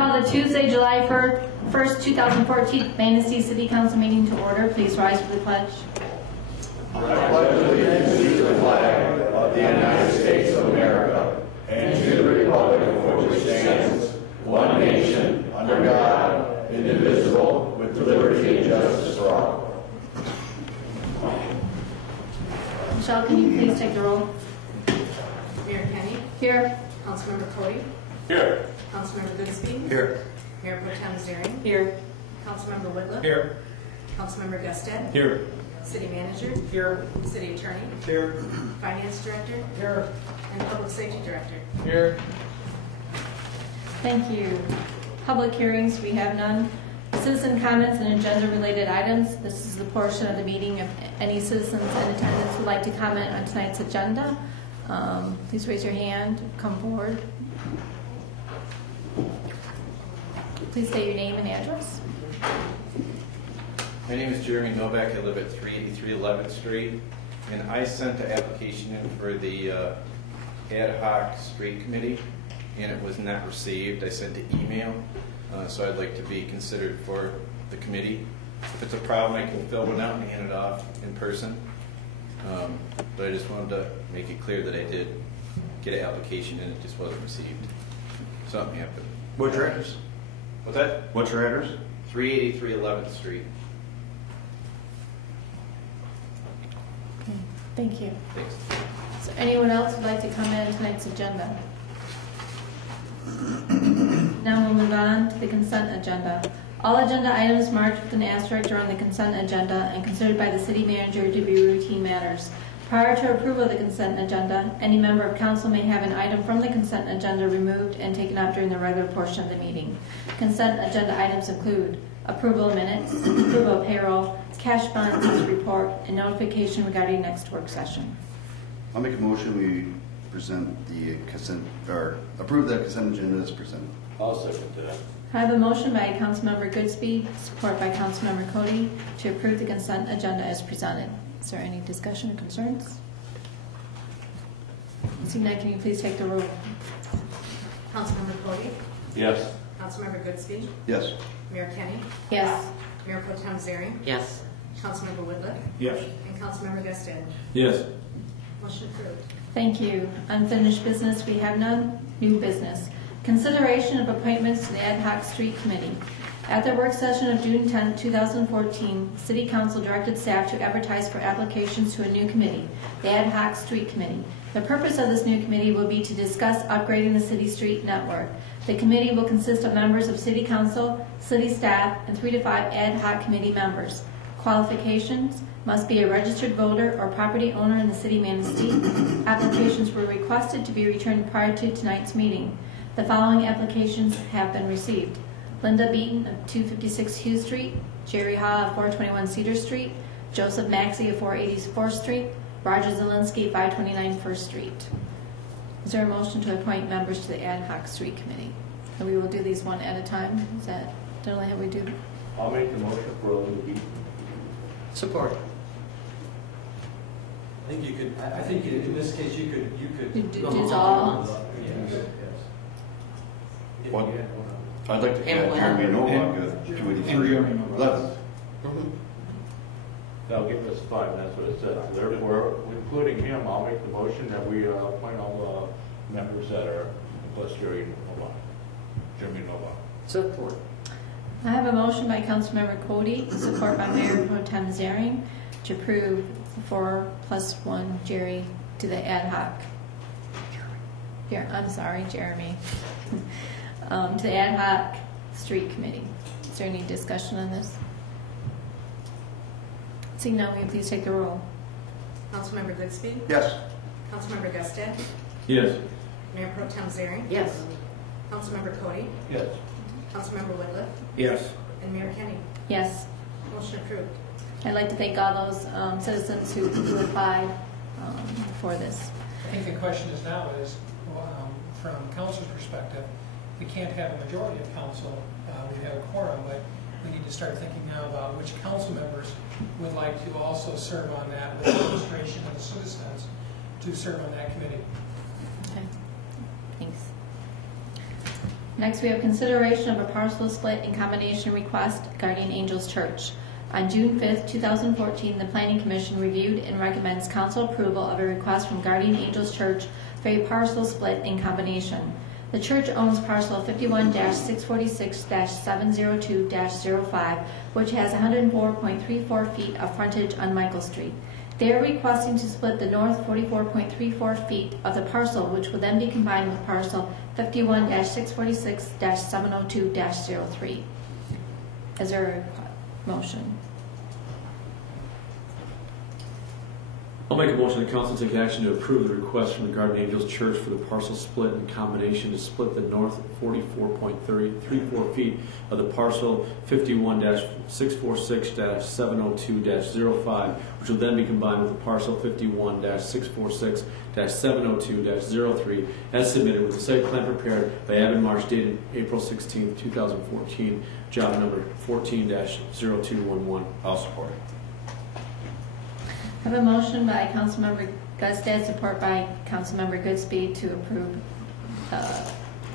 call the Tuesday, July 1st, 2014 Manistee City Council meeting to order. Please rise for the pledge. I pledge allegiance to the flag of the United States of America and to the republic for which it stands, one nation, under God, indivisible, with liberty and justice for all. Michelle, can you please take the roll? Mayor Kenny. Here. Councilmember Cody. Here. Councilmember Goodspeed. Here. Mayor Pro Tem Zering. Here. Councilmember Whitliff. Here. Councilmember Gusted. Here. City Manager. Here. City Attorney. Here. Finance Director. Here. And Public Safety Director. Here. Thank you. Public hearings, we have none. Citizen comments and agenda-related items. This is the portion of the meeting if any citizens in attendance would like to comment on tonight's agenda. Please raise your hand, come forward. Please state your name and address. My name is Jeremy Novak. I live at 383 11th Street, and I sent the application in for the ad hoc street committee, and it was not received. I sent an email, so I'd like to be considered for the committee. If it's a problem, I can fill one out and hand it off in person. But I just wanted to make it clear that I did get an application and it just wasn't received. Something happened. What's your address? What's that? What's your address? 383 11th Street. Okay, thank you. Thanks. So anyone else would like to comment on tonight's agenda? Now we'll move on to the consent agenda. All agenda items marked with an asterisk are on the consent agenda and considered by the city manager to be routine matters. Prior to approval of the consent agenda, any member of council may have an item from the consent agenda removed and taken up during the regular portion of the meeting. Consent agenda items include approval of minutes, approval of payroll, cash balances report, and notification regarding next work session. I'll make a motion we present the consent, or approve the consent agenda as presented. I'll second that. I have a motion by Councilmember Goodspeed, support by Councilmember Cody, to approve the consent agenda as presented. Is there any discussion or concerns? Seeing none, can you please take the roll? Councilmember Cody. Yes. Councilmember Goodspeed. Yes. Mayor Kenny. Yes. Mayor Pro Tem Zering. Yes. Councilmember Whitliff. Yes. And Councilmember Gusted. Yes. Motion approved. Thank you. Unfinished business, we have none. New business. Consideration of appointments to the Ad Hoc Street Committee. At the work session of June 10, 2014, City Council directed staff to advertise for applications to a new committee, the Ad Hoc Street Committee. The purpose of this new committee will be to discuss upgrading the city street network. The committee will consist of members of City Council, city staff, and 3 to 5 ad hoc committee members. Qualifications: must be a registered voter or property owner in the city of Manistee. Applications were requested to be returned prior to tonight's meeting. The following applications have been received: Linda Beaton of 256 Hughes Street, Jerry Ha of 421 Cedar Street, Joseph Maxey of 484th Street, Roger Zielinski, 529 First Street. Is there a motion to appoint members to the Ad Hoc Street Committee? And we will do these one at a time. Is that generally how we do? I'll make the motion for Linda Beaton. Support. I think you could. I think in this case you could. You dissolve. Yes. What? I'd like to add Jeremy Novak of 283 11th. That'll give us 5, that's what it says. Therefore, including him, I'll make the motion that we appoint all the members that are plus Jeremy Novak. Support. I have a motion by Councilmember Cody, support by Mayor Pro Tem Zering, to approve 4+1 Jerry to the ad hoc. Jeremy. To the ad hoc street committee. Is there any discussion on this? Seeing none, will you please take the roll? Councilmember Goodspeed. Yes. Councilmember Gusted. Yes. Mayor Pro Tem Zering. Yes. Councilmember Cody. Yes. Councilmember Whitliff. Yes. And Mayor Kenny. Yes. Motion approved. I'd like to thank all those citizens who applied for this. I think the question is now is, from council's perspective, we can't have a majority of council. We have a quorum, but we need to start thinking now about which council members would like to also serve on that with the administration and the citizens to serve on that committee. Okay. Thanks. Next, we have consideration of a parcel split and combination request, Guardian Angels Church. On June 5th, 2014, the Planning Commission reviewed and recommends council approval of a request from Guardian Angels Church for a parcel split and combination. The church owns parcel 51-646-702-05, which has 104.34 feet of frontage on Michael Street. They are requesting to split the north 44.34 feet of the parcel, which will then be combined with parcel 51-646-702-03. Is there a motion? I'll make a motion that council take action to approve the request from the Guardian Angels Church for the parcel split and combination to split the north 44.34 feet of the parcel 51-646-702-05, which will then be combined with the parcel 51-646-702-03 as submitted with the site plan prepared by Avon Marsh dated April 16, 2014, job number 14-0211. I'll support it. I have a motion by Councilmember Gustad, support by Councilmember Goodspeed to approve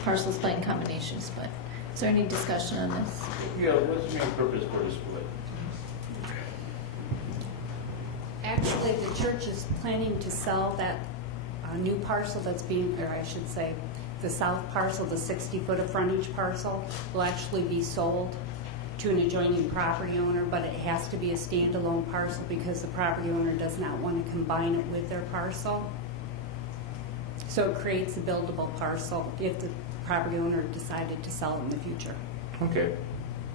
parcel split and combination split. Is there any discussion on this? Yeah, what's the main purpose for the split? Actually, the church is planning to sell that new parcel that's being, or I should say, the south parcel, the 60-foot of frontage parcel, will actually be sold to an adjoining property owner, but it has to be a standalone parcel because the property owner does not want to combine it with their parcel. So it creates a buildable parcel if the property owner decided to sell in the future. Okay.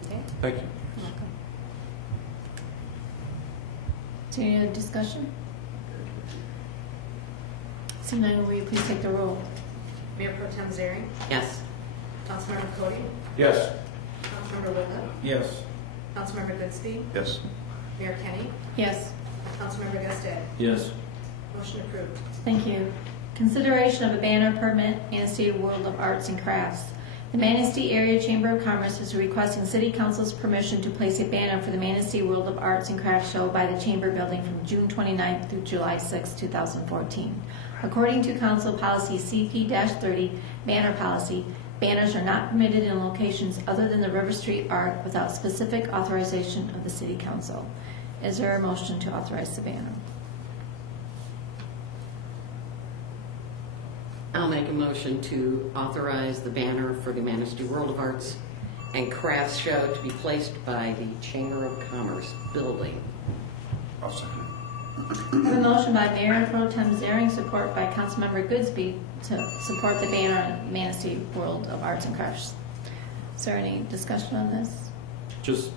Okay? Thank you. You're welcome. Is there any other discussion? Seeing none, will you please take the roll? Mayor Pro Tem Zering, Yes. Councilmember Cody, Yes. Councilmember Whitman, Yes. Councilmember Goodspeed, Yes. Mayor Kenny, Yes. Councilmember Gustad. Yes. Motion approved. Thank you. Consideration of a banner permit, Manistee World of Arts and Crafts. The Manistee Area Chamber of Commerce is requesting City Council's permission to place a banner for the Manistee World of Arts and Crafts Show by the Chamber Building from June 29th through July 6, 2014. According to Council Policy CP-30, Banner Policy, banners are not permitted in locations other than the River Street Arc without specific authorization of the City Council. Is there a motion to authorize the banner? I'll make a motion to authorize the banner for the Manistee World of Arts and Crafts Show to be placed by the Chamber of Commerce building. I'll second it. I have a motion by Mayor Pro Tem Zering, support by Councilmember Goodspeed to support the banner on Manistee World of Arts and Crafts. Is there any discussion on this? Just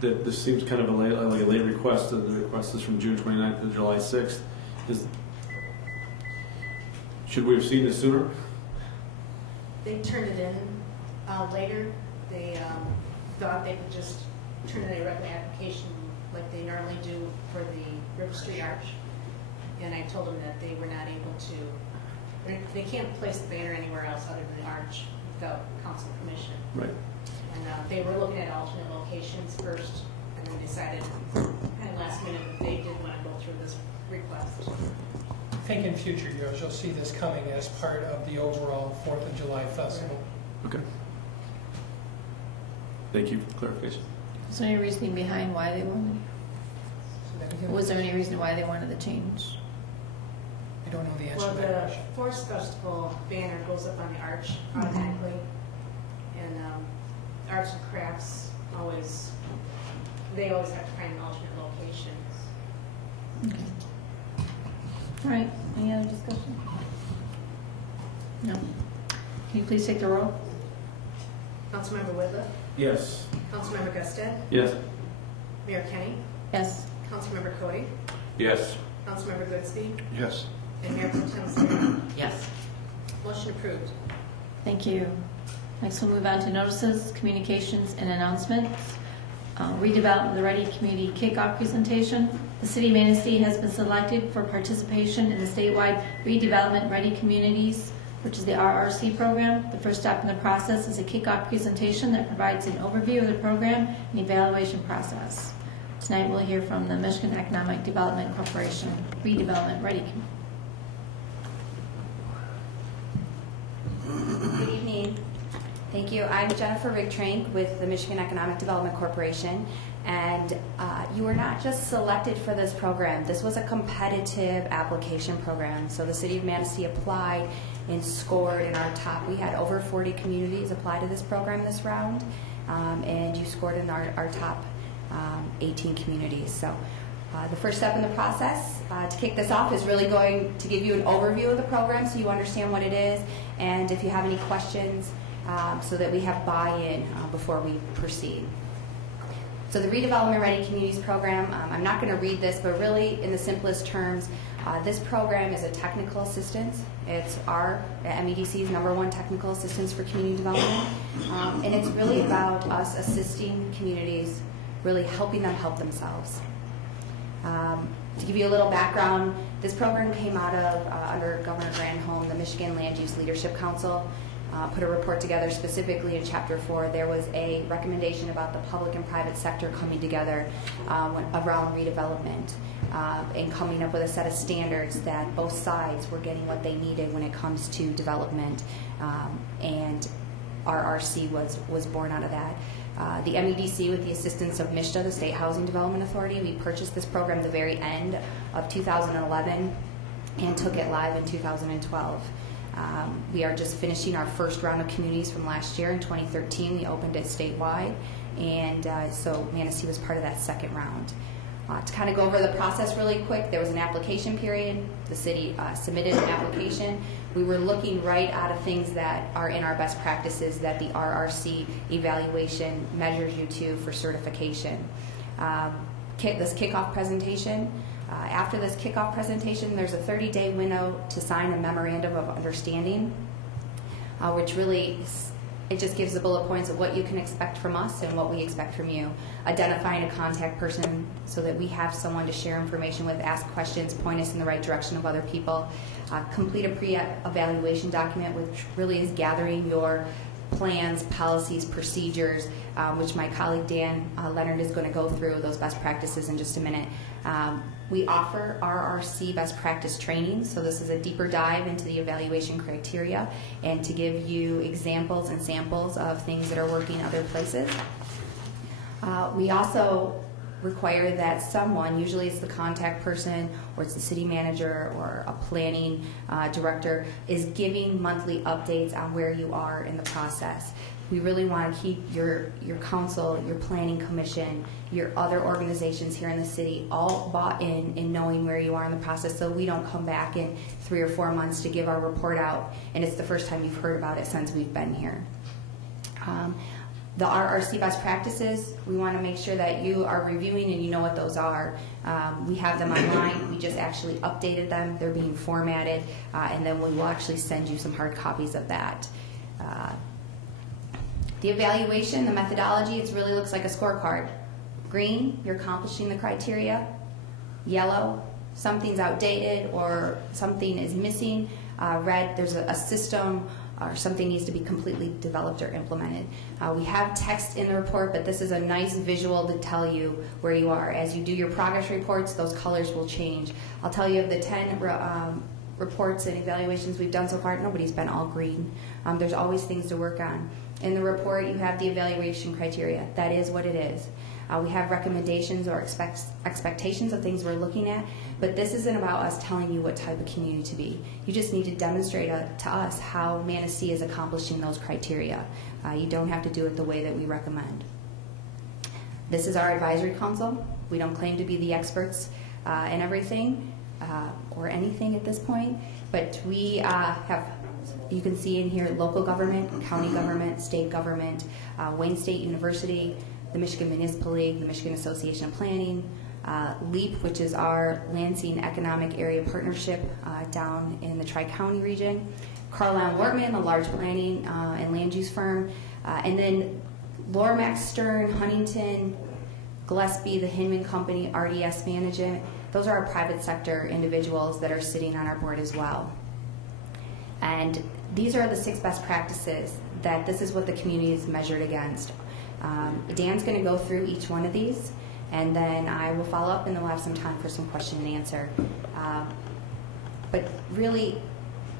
that this seems kind of like a late request. The request is from June 29th to July 6th. Should we have seen this sooner? They turned it in later. They thought they could just turn in a regular application like they normally do for the River Street Arch. And I told them that they were not able to, they can't place the banner anywhere else other than the arch without council permission. Right. And they were looking at alternate locations first and then decided kind of last minute that they did want to go through this request. I think in future years, you'll see this coming as part of the overall 4th of July festival. Okay. Thank you for the clarification. Is there any reasoning behind why they wanted? Was there any reason why they wanted the change? I don't know the answer Well, to that the question. Forest Festival banner goes up on the arch automatically, and Arts and Crafts they always have to find an alternate location. Okay. All right, any other discussion? No. Can you please take the roll? Councilmember Whitliff, Yes. Councilmember Gustad, Yes. Mayor Kenny, Yes. Councilmember Cody, Yes. Councilmember Goodspeed, Yes. and Mayor Pro Tem Zering. Yes. Motion approved. Thank you. Next we'll move on to notices, communications, and announcements. Redevelopment of the Ready Community Kickoff Presentation. The City of Manistee has been selected for participation in the statewide Redevelopment Ready Communities, which is the RRC program. The first step in the process is a kickoff presentation that provides an overview of the program and evaluation process. Tonight we'll hear from the Michigan Economic Development Corporation Redevelopment Ready Committee. Good evening. you. I'm Jennifer Rigtrank with the Michigan Economic Development Corporation, and you were not just selected for this program. This was a competitive application program. So the City of Manistee applied and scored in our top. We had over 40 communities apply to this program this round, and you scored in our top 18 communities. So the first step in the process to kick this off is really going to give you an overview of the program so you understand what it is, and if you have any questions, so that we have buy-in before we proceed. So the Redevelopment Ready Communities Program, I'm not going to read this, but really in the simplest terms, this program is a technical assistance. It's our MEDC's #1 technical assistance for community development, and it's really about us assisting communities, really helping them help themselves. To give you a little background, this program came out of, under Governor Granholm, the Michigan Land Use Leadership Council put a report together specifically in Chapter 4. There was a recommendation about the public and private sector coming together around redevelopment and coming up with a set of standards that both sides were getting what they needed when it comes to development, and RRC was born out of that. The MEDC, with the assistance of MSHDA, the State Housing Development Authority, we purchased this program at the very end of 2011 and took it live in 2012. We are just finishing our first round of communities from last year. In 2013, we opened it statewide, and so Manistee was part of that second round. To kind of go over the process really quick, there was an application period. The city submitted an application. We were looking right out of things that are in our best practices that the RRC evaluation measures you to for certification. This kickoff presentation. After this kickoff presentation, there's a 30-day window to sign a memorandum of understanding, which really it just gives the bullet points of what you can expect from us and what we expect from you. Identifying a contact person so that we have someone to share information with, ask questions, point us in the right direction of other people. Complete a pre-evaluation document, which really is gathering your plans, policies, procedures, which my colleague Dan Leonard is going to go through those best practices in just a minute. We offer RRC best practice training, so this is a deeper dive into the evaluation criteria and to give you examples and samples of things that are working other places. We also require that someone, usually it's the contact person or it's the city manager or a planning director, is giving monthly updates on where you are in the process. We really want to keep your council, your planning commission, your other organizations here in the city all bought in knowing where you are in the process, so we don't come back in 3 or 4 months to give our report out and it's the first time you've heard about it since we've been here. The RRC best practices, we want to make sure that you are reviewing and you know what those are. We have them online. We just actually updated them. They're being formatted, and then we will actually send you some hard copies of that. The evaluation, the methodology, it really looks like a scorecard. Green, you're accomplishing the criteria. Yellow, something's outdated or something is missing. Red, there's a system or something needs to be completely developed or implemented. We have text in the report, but this is a nice visual to tell you where you are. As you do your progress reports, those colors will change. I'll tell you of the 10 reports and evaluations we've done so far, nobody's been all green. There's always things to work on. In the report, you have the evaluation criteria. That is what it is. We have recommendations or expectations of things we're looking at, but this isn't about us telling you what type of community to be. You just need to demonstrate to us how Manistee is accomplishing those criteria. You don't have to do it the way that we recommend. This is our advisory council. We don't claim to be the experts in everything or anything at this point, but we have, you can see in here, local government, county government, state government, Wayne State University, the Michigan Municipal League, the Michigan Association of Planning, LEAP, which is our Lansing Economic Area Partnership down in the Tri-County region, Carlisle & Wortman, a large planning and land use firm, and then Lormax, Stern, Huntington, Gillespie, the Hinman Company, RDS Management. Those are our private sector individuals that are sitting on our board as well. And these are the 6 best practices that this is what the community is measured against. Dan's going to go through each one of these, and then I will follow up, and then we'll have some time for some question and answer. But really,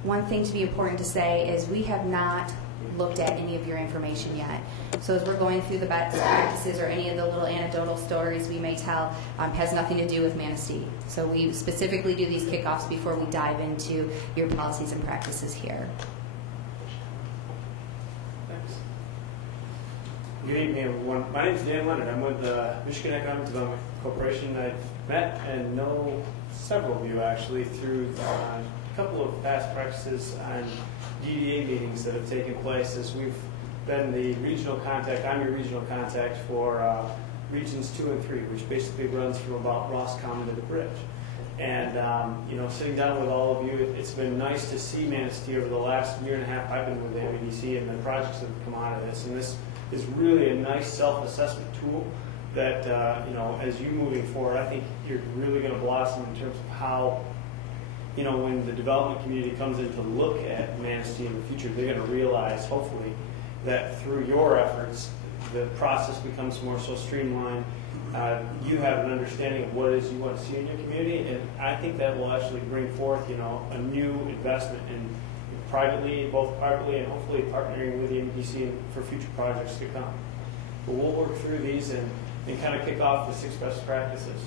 one thing to be important to say is we have not looked at any of your information yet. So as we're going through the best practices or any of the little anecdotal stories we may tell, has nothing to do with Manistee. So we specifically do these kickoffs before we dive into your policies and practices here. Thanks. Good evening, everyone. My name is Dan Leonard. I'm with the Michigan Economic Development Corporation. I've met and know several of you actually through a couple of past practices on DDA meetings that have taken place as we've been the regional contact. I'm your regional contact for Regions 2 and 3, which basically runs from about Ross Common to the bridge. And, you know, sitting down with all of you, it's been nice to see Manistee over the last year and a half I've been with the MEDC and the projects that have come out of this. And this is really a nice self-assessment tool that, you know, as you moving forward, I think you're really going to blossom in terms of how, you know, when the development community comes in to look at Manistee in the future, they're going to realize, hopefully, that through your efforts, the process becomes more so streamlined. You have an understanding of what it is you want to see in your community, and I think that will actually bring forth, you know, a new investment in privately, both privately and hopefully partnering with the MEDC for future projects to come. But we'll work through these and kind of kick off the 6 best practices.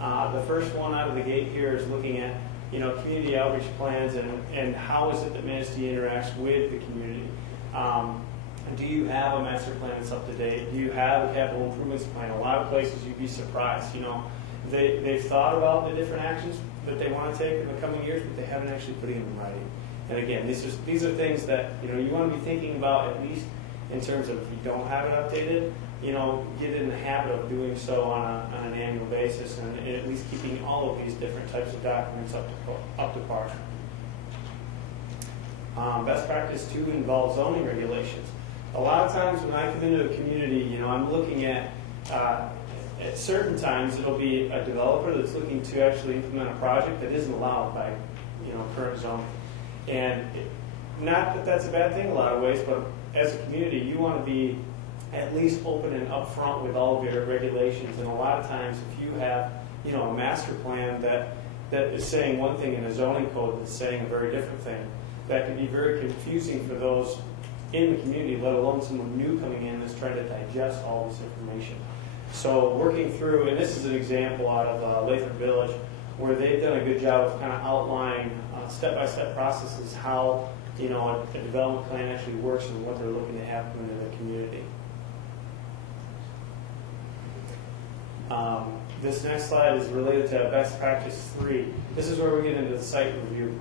The first one out of the gate here is looking at, you know, community outreach plans and how is it that Manistee interacts with the community. Do you have a master plan that's up to date? Do you have a capital improvements plan? A lot of places you'd be surprised, you know, they've thought about the different actions that they want to take in the coming years, but they haven't actually put it in writing. And again, these are things that, you know, you want to be thinking about at least in terms of if you don't have it updated, you know, get in the habit of doing so on an annual basis and at least keeping all of these different types of documents up to par. Best practice 2 involves zoning regulations. A lot of times when I come into a community, you know, I'm looking at certain times it'll be a developer that's looking to actually implement a project that isn't allowed by, you know, current zoning. And not that that's a bad thing in a lot of ways, but as a community, you want to be at least open and upfront with all of your regulations. And a lot of times, if you have, you know, a master plan that is saying one thing in a zoning code that's saying a very different thing, that can be very confusing for those in the community, let alone someone new coming in that's trying to digest all this information. So working through, and this is an example out of Lathrop Village, where they've done a good job of kind of outlining step-by-step processes how, you know, a development plan actually works and what they're looking to happen in the community. This next slide is related to best practice 3. This is where we get into the site review,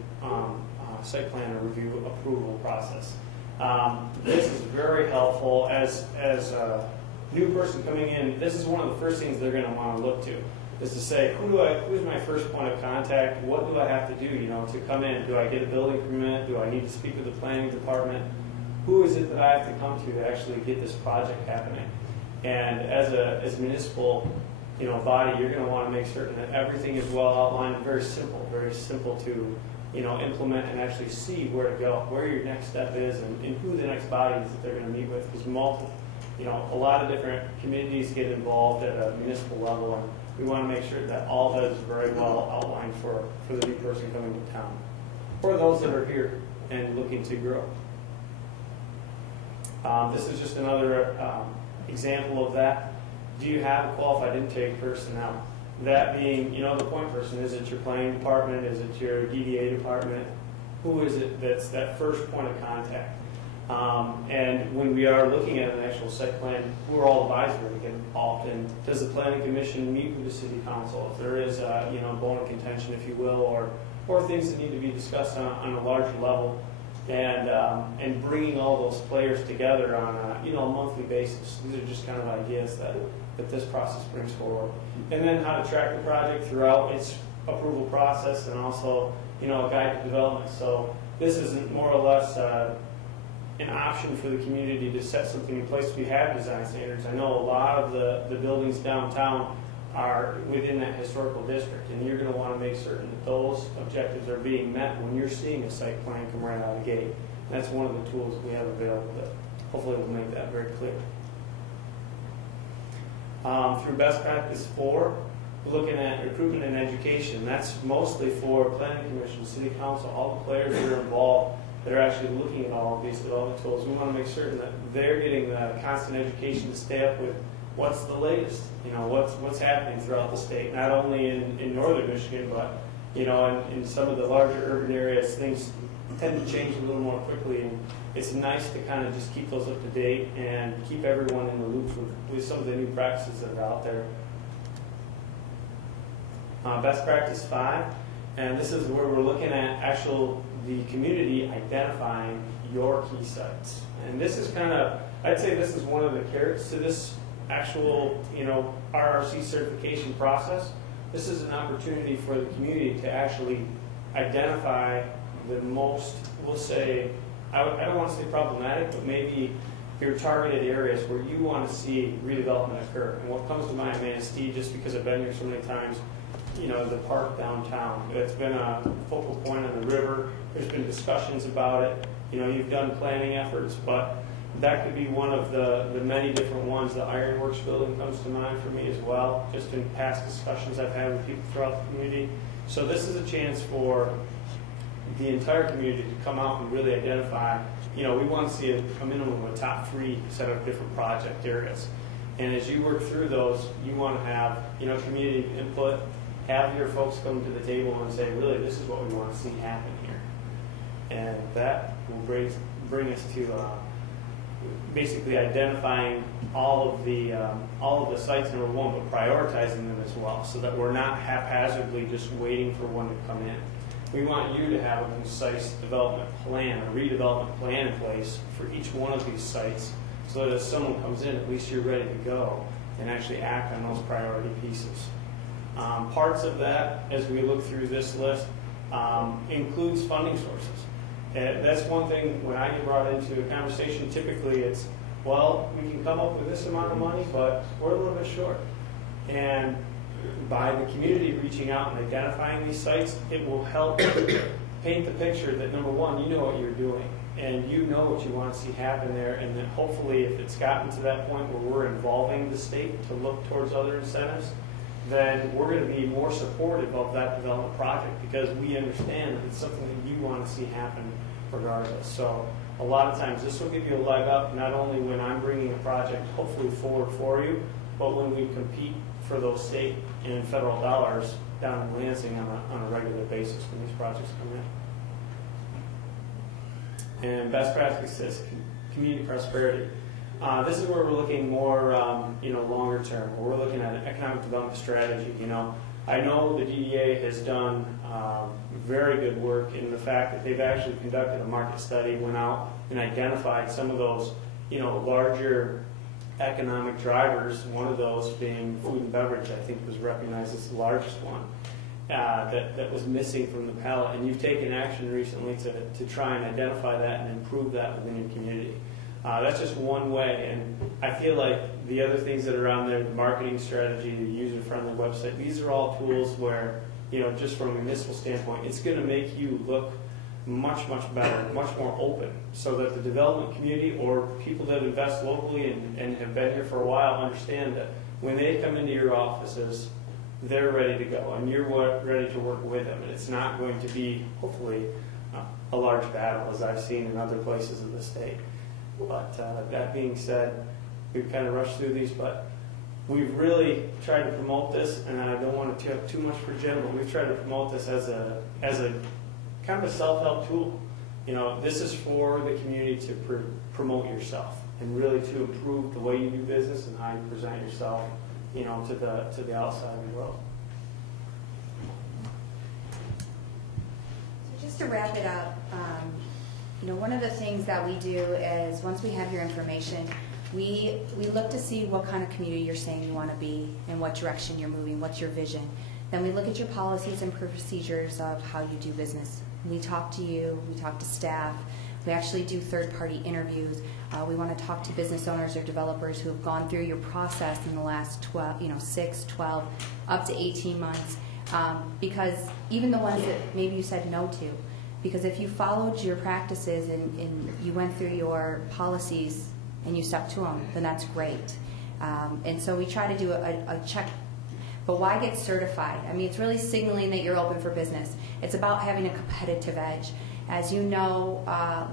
site plan review approval process. This is very helpful as a new person coming in. This is one of the first things they're going to want to look to, is to say, who's my first point of contact? What do I have to do, you know, to come in? Do I get a building permit? Do I need to speak with the planning department? Who is it that I have to come to actually get this project happening? And as a municipal, you know, body, you're going to want to make certain that everything is well outlined and very simple to, you know, implement and actually see where to go, where your next step is, and who the next body is that they're going to meet with. Because you know, a lot of different communities get involved at a municipal level, and we want to make sure that all that is very well outlined for the new person coming to town, or those that are here and looking to grow. This is just another example of that. Do you have a qualified intake personnel? That being, you know, the point person. Is it your planning department? Is it your DDA department? Who is it that's that first point of contact? And when we are looking at an actual site plan, we're all advisory. Again, often, does the planning commission meet with the city council? If there is, you know, bone of contention, if you will, or things that need to be discussed on a larger level, and bringing all those players together on a, you know, a monthly basis. These are just kind of ideas that this process brings forward. And then how to track the project throughout its approval process, and also, you know, a guide to development. So this isn't more or less an option for the community to set something in place. We have design standards. I know a lot of the buildings downtown are within that historical district, and you're going to want to make certain that those objectives are being met when you're seeing a site plan come right out of the gate. And that's one of the tools that we have available that hopefully will make that very clear. Through best practice 4, we're looking at recruitment and education. That's mostly for planning commission, city council, all the players that are involved that are actually looking at all of these, at all the tools. We want to make certain that they're getting the constant education to stay up with what's the latest, what's happening throughout the state, not only in northern Michigan, but in some of the larger urban areas, things tend to change a little more quickly, and it's nice to kind of just keep those up to date and keep everyone in the loop with some of the new practices that are out there. Best practice 5, and this is where we're looking at the community identifying your key sites. And this is I'd say this is one of the carrots to this actual, RRC certification process. This is an opportunity for the community to actually identify the most, we'll say, I don't want to say problematic, but maybe your targeted areas where you want to see redevelopment occur. And what comes to mind, Manistee, just because I've been here so many times, the park downtown. It's been a focal point on the river. There's been discussions about it. You've done planning efforts, but that could be one of the many different ones. The Ironworks building comes to mind for me as well, just in past discussions I've had with people throughout the community. So this is a chance for the entire community to come out and really identify, we want to see a minimum of a top 3 set of different project areas. And as you work through those, you want to have, community input, have your folks come to the table and say, really, this is what we want to see happen here. And that will bring us to basically identifying all of the sites, number one, but prioritizing them as well, so that we're not haphazardly just waiting for one to come in. We want you to have a concise development plan, a redevelopment plan in place for each one of these sites, so that if someone comes in, at least you're ready to go and actually act on those priority pieces. Parts of that, as we look through this list, includes funding sources. That's one thing when I get brought into a conversation, typically it's, well, we can come up with this amount of money, but we're a little bit short. And by the community reaching out and identifying these sites, it will help paint the picture that, number one, you know what you're doing, and you know what you want to see happen there, and then hopefully if it's gotten to that point where we're involving the state to look towards other incentives, then we're going to be more supportive of that development project because we understand that it's something that you want to see happen regardless. So a lot of times this will give you a leg up, not only when I'm bringing a project hopefully forward for you, but when we compete for those state and federal dollars down in Lansing on a regular basis when these projects come in. And best practices, community prosperity. This is where we're looking more, longer term. We're looking at an economic development strategy. I know the DDA has done very good work in the fact that they've actually conducted a market study, went out and identified some of those, larger economic drivers. One of those being food and beverage, I think, was recognized as the largest one that was missing from the palette. And you've taken action recently to try and identify that and improve that within your community. That's just one way, and I feel like the other things that are on there, the marketing strategy, the user-friendly website, these are all tools where, just from a municipal standpoint, it's going to make you look much, much better, much more open, so that the development community or people that invest locally and have been here for a while understand that when they come into your offices, they're ready to go, and you're ready to work with them, and it's not going to be, hopefully, a large battle, as I've seen in other places of the state. But that being said, we've kind of rushed through these, but we've really tried to promote this, and I don't want to take too much for Jim, but we've tried to promote this as a kind of a self-help tool. This is for the community to promote yourself and really to improve the way you do business and how you present yourself, to the outside world. So just to wrap it up, one of the things that we do is once we have your information, we look to see what kind of community you're saying you want to be and what direction you're moving, what's your vision. Then we look at your policies and procedures of how you do business. We talk to you, we talk to staff, we actually do third-party interviews. We want to talk to business owners or developers who have gone through your process in the last 6, 12, up to 18 months, because even the ones that maybe you said no to, because if you followed your practices and you went through your policies and you stuck to them, then that's great. And so we try to do a check. But why get certified? I mean, it's really signaling that you're open for business. It's about having a competitive edge. As you know,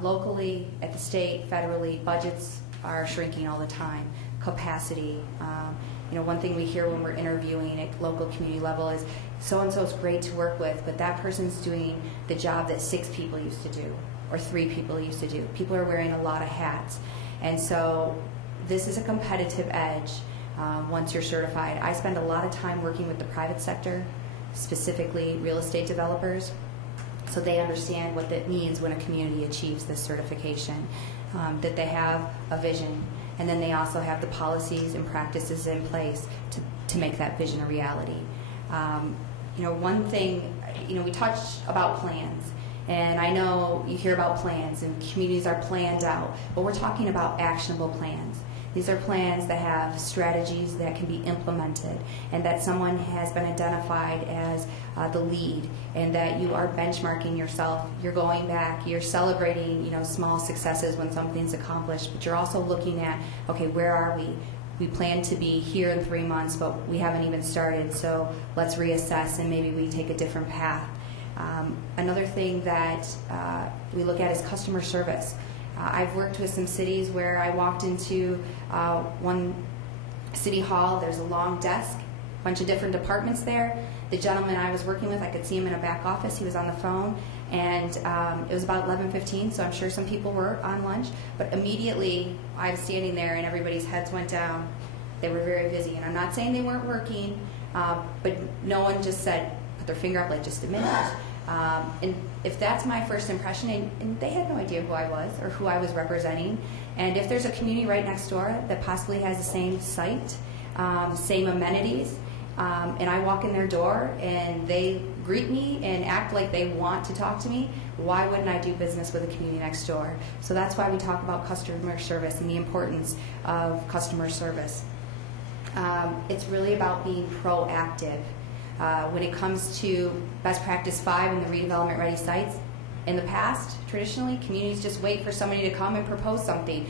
locally, at the state, federally, budgets are shrinking all the time. Capacity. One thing we hear when we're interviewing at local community level is so-and-so is great to work with, but that person's doing the job that 6 people used to do or 3 people used to do. People are wearing a lot of hats. And so this is a competitive edge once you're certified. I spend a lot of time working with the private sector, specifically real estate developers, so they understand what that means when a community achieves this certification, that they have a vision, and then they also have the policies and practices in place to make that vision a reality. One thing, we touched about plans, and I know you hear about plans and communities are planned out, but we're talking about actionable plans. These are plans that have strategies that can be implemented, and that someone has been identified as the lead, and that you are benchmarking yourself. You're going back, you're celebrating, small successes when something's accomplished, but you're also looking at, okay, where are we? We plan to be here in 3 months, but we haven't even started, so let's reassess and maybe we take a different path. Another thing that we look at is customer service. I've worked with some cities where I walked into one city hall, there's a long desk, a bunch of different departments there. The gentleman I was working with, I could see him in a back office, he was on the phone, and it was about 11:15, so I'm sure some people were on lunch, but immediately I was standing there and everybody's heads went down. They were very busy, and I'm not saying they weren't working, but no one just said, put their finger up like just a minute. And if that's my first impression, and they had no idea who I was or who I was representing, and if there's a community right next door that possibly has the same site, same amenities, and I walk in their door and they greet me and act like they want to talk to me, why wouldn't I do business with a community next door? So that's why we talk about customer service and the importance of customer service. It's really about being proactive. When it comes to best practice 5 in the redevelopment ready sites, in the past, traditionally, communities just wait for somebody to come and propose something.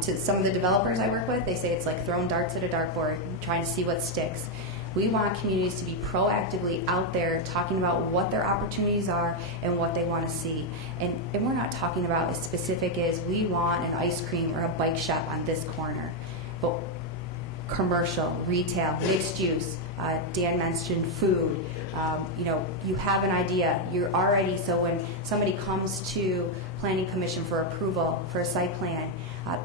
To some of the developers I work with, they say it's like throwing darts at a dartboard, trying to see what sticks. We want communities to be proactively out there talking about what their opportunities are and what they want to see. And we're not talking about as specific as we want an ice cream or a bike shop on this corner, but commercial, retail, mixed use. Dan mentioned food. You have an idea. You're already, so when somebody comes to Planning Commission for approval for a site plan,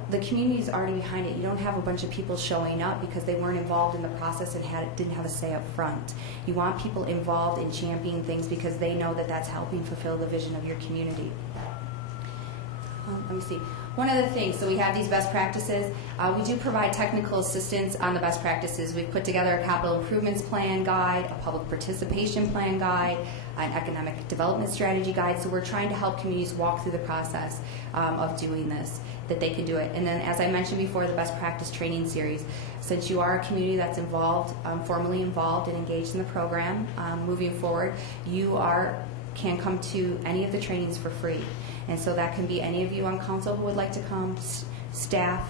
the community is already behind it. You don't have a bunch of people showing up because they weren't involved in the process and didn't have a say up front. You want people involved in championing things because they know that that's helping fulfill the vision of your community. Let me see. One of the things, so we have these best practices. We do provide technical assistance on the best practices. We've put together a capital improvements plan guide, a public participation plan guide, an economic development strategy guide. So we're trying to help communities walk through the process of doing this, that they can do it. And then, as I mentioned before, the best practice training series. Since you are a community that's involved, formally involved and engaged in the program, moving forward, you can come to any of the trainings for free. And so that can be any of you on council who would like to come, staff.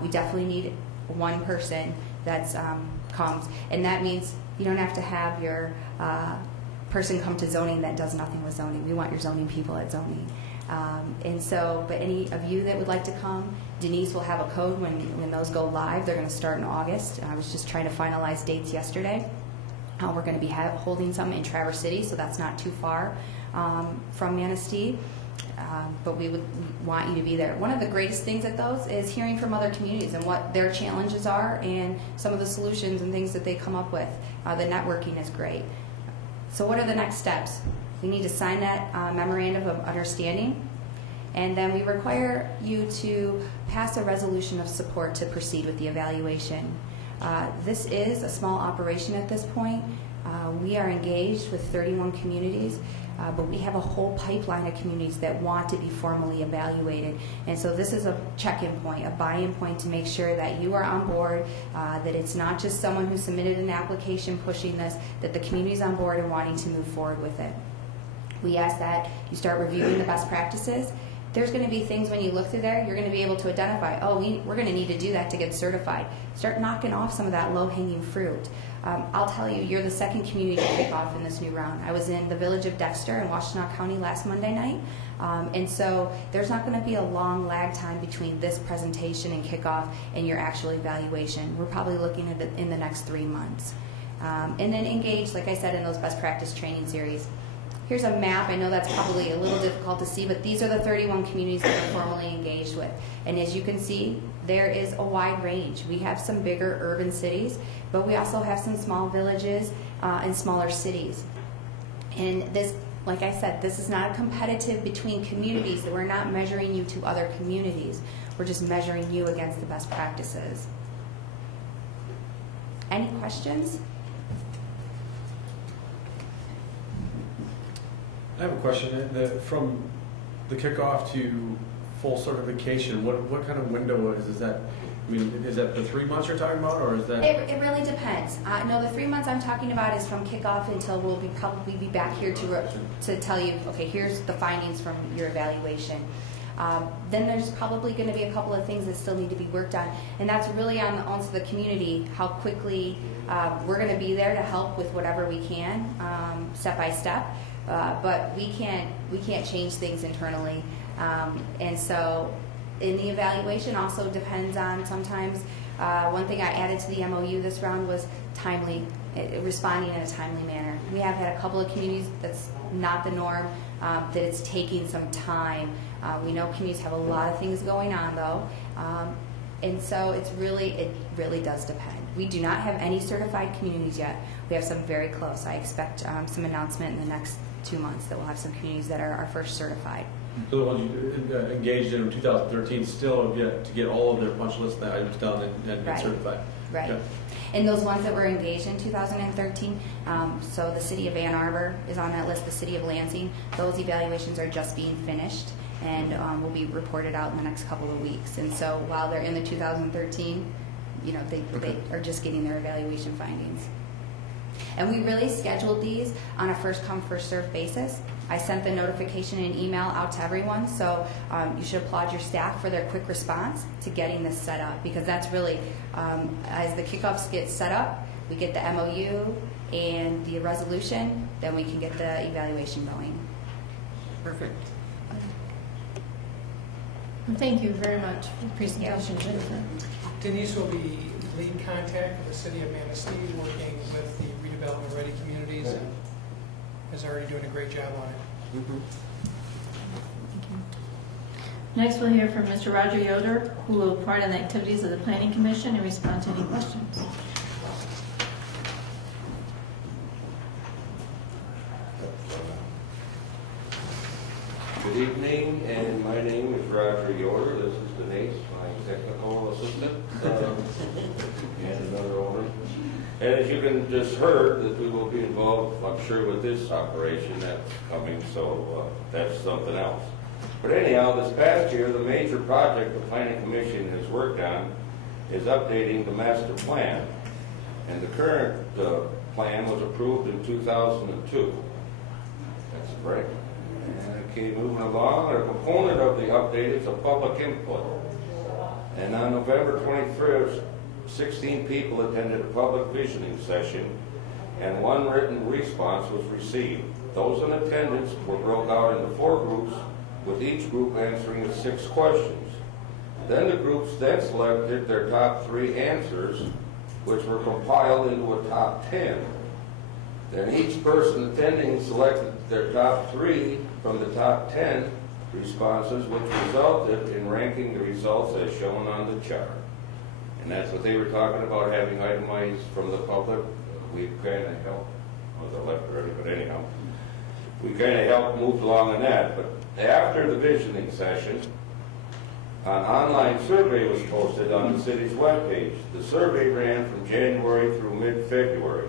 We definitely need one person that comes. And that means you don't have to have your person come to zoning that does nothing with zoning. We want your zoning people at zoning. But any of you that would like to come, Denise will have a code when those go live. They're going to start in August. I was just trying to finalize dates yesterday. We're going to be holding some in Traverse City, so that's not too far from Manistee. But we would want you to be there. One of the greatest things at those is hearing from other communities and what their challenges are and some of the solutions and things that they come up with. The networking is great. So what are the next steps? We need to sign that memorandum of understanding, and then we require you to pass a resolution of support to proceed with the evaluation. This is a small operation at this point. We are engaged with 31 communities. But we have a whole pipeline of communities that want to be formally evaluated. And so this is a check-in point, a buy-in point to make sure that you are on board, that it's not just someone who submitted an application pushing this, that the community's on board and wanting to move forward with it. We ask that you start reviewing the best practices. There's going to be things when you look through there, you're going to be able to identify, we're going to need to do that to get certified. Start knocking off some of that low-hanging fruit. I'll tell you, you're the second community to kick off in this new round. I was in the village of Dexter in Washtenaw County last Monday night, and so there's not going to be a long lag time between this presentation and kickoff and your actual evaluation. We're probably looking at it in the next 3 months. And then engage, like I said, in those best practice training series. Here's a map. I know that's probably a little difficult to see, but these are the 31 communities that we're formally engaged with. And as you can see, there is a wide range. We have some bigger urban cities, but we also have some small villages and smaller cities. And this, like I said, this is not a competitive between communities. That we're not measuring you to other communities. We're just measuring you against the best practices. Any questions? I have a question. From the kickoff to full certification, what kind of window is that? I mean, is that the 3 months you're talking about, or is that? It really depends. No, the 3 months I'm talking about is from kickoff until we'll probably be back here to tell you, okay, here's the findings from your evaluation. Then there's probably going to be a couple of things that still need to be worked on, and that's really on the onus of the community, how quickly we're going to be there to help with whatever we can, step by step. But we can't change things internally, and so in the evaluation also depends on sometimes one thing I added to the MOU this round was responding in a timely manner. We have had a couple of communities that's not the norm, that it's taking some time. We know communities have a lot of things going on though, and so it really does depend. We do not have any certified communities yet. We have some very close. I expect some announcement in the next 2 months that we'll have some communities that are our first certified. So the ones you engaged in 2013 still have yet to get all of their punch list items done and get certified. Right. Okay. And those ones that were engaged in 2013, so the city of Ann Arbor is on that list, the city of Lansing, those evaluations are just being finished and will be reported out in the next couple of weeks. And so while they're in the 2013, they are just getting their evaluation findings. And we really scheduled these on a first come, first served basis. I sent the notification and email out to everyone, so you should applaud your staff for their quick response to getting this set up, because that's really, as the kickoffs get set up, we get the MOU and the resolution, then we can get the evaluation going. Perfect. Thank you very much for the presentation, Jennifer. Denise will be lead contact for the city of Manistee, working with the redevelopment ready communities, and is already doing a great job on it. Mm-hmm. Next, we'll hear from Mr. Roger Yoder, who will report on the activities of the Planning Commission and respond to any questions. Good evening, and my name is Roger Yoder. This is Denise, my technical assistant, and another owner. And as you can just heard, that we will be involved, I'm sure, with this operation that's coming, so that's something else. But anyhow, this past year, the major project the Planning Commission has worked on is updating the master plan. And the current plan was approved in 2002. That's right. Okay, moving along, a component of the update is a public input. And on November 21st, 16 people attended a public visioning session, and 1 written response was received. Those in attendance were broke out into 4 groups, with each group answering 6 questions. Then the groups then selected their top 3 answers, which were compiled into a top 10. Then each person attending selected their top 3 from the top 10 responses, which resulted in ranking the results as shown on the chart. And that's what they were talking about, having itemized from the public. We kind of helped, I was left already, but anyhow, we kind of helped move along on that. But after the visioning session, an online survey was posted on the city's webpage. The survey ran from January through mid-February.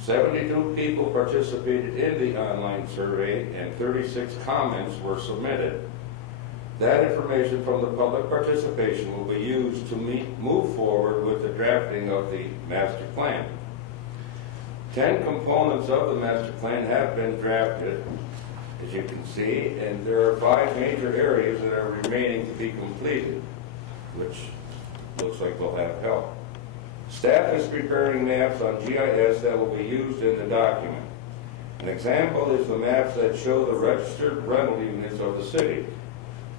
72 people participated in the online survey, and 36 comments were submitted. That information from the public participation will be used to move forward with the drafting of the master plan. 10 components of the master plan have been drafted, as you can see, and there are 5 major areas that are remaining to be completed, which looks like we'll have help. Staff is preparing maps on GIS that will be used in the document. An example is the maps that show the registered rental units of the city.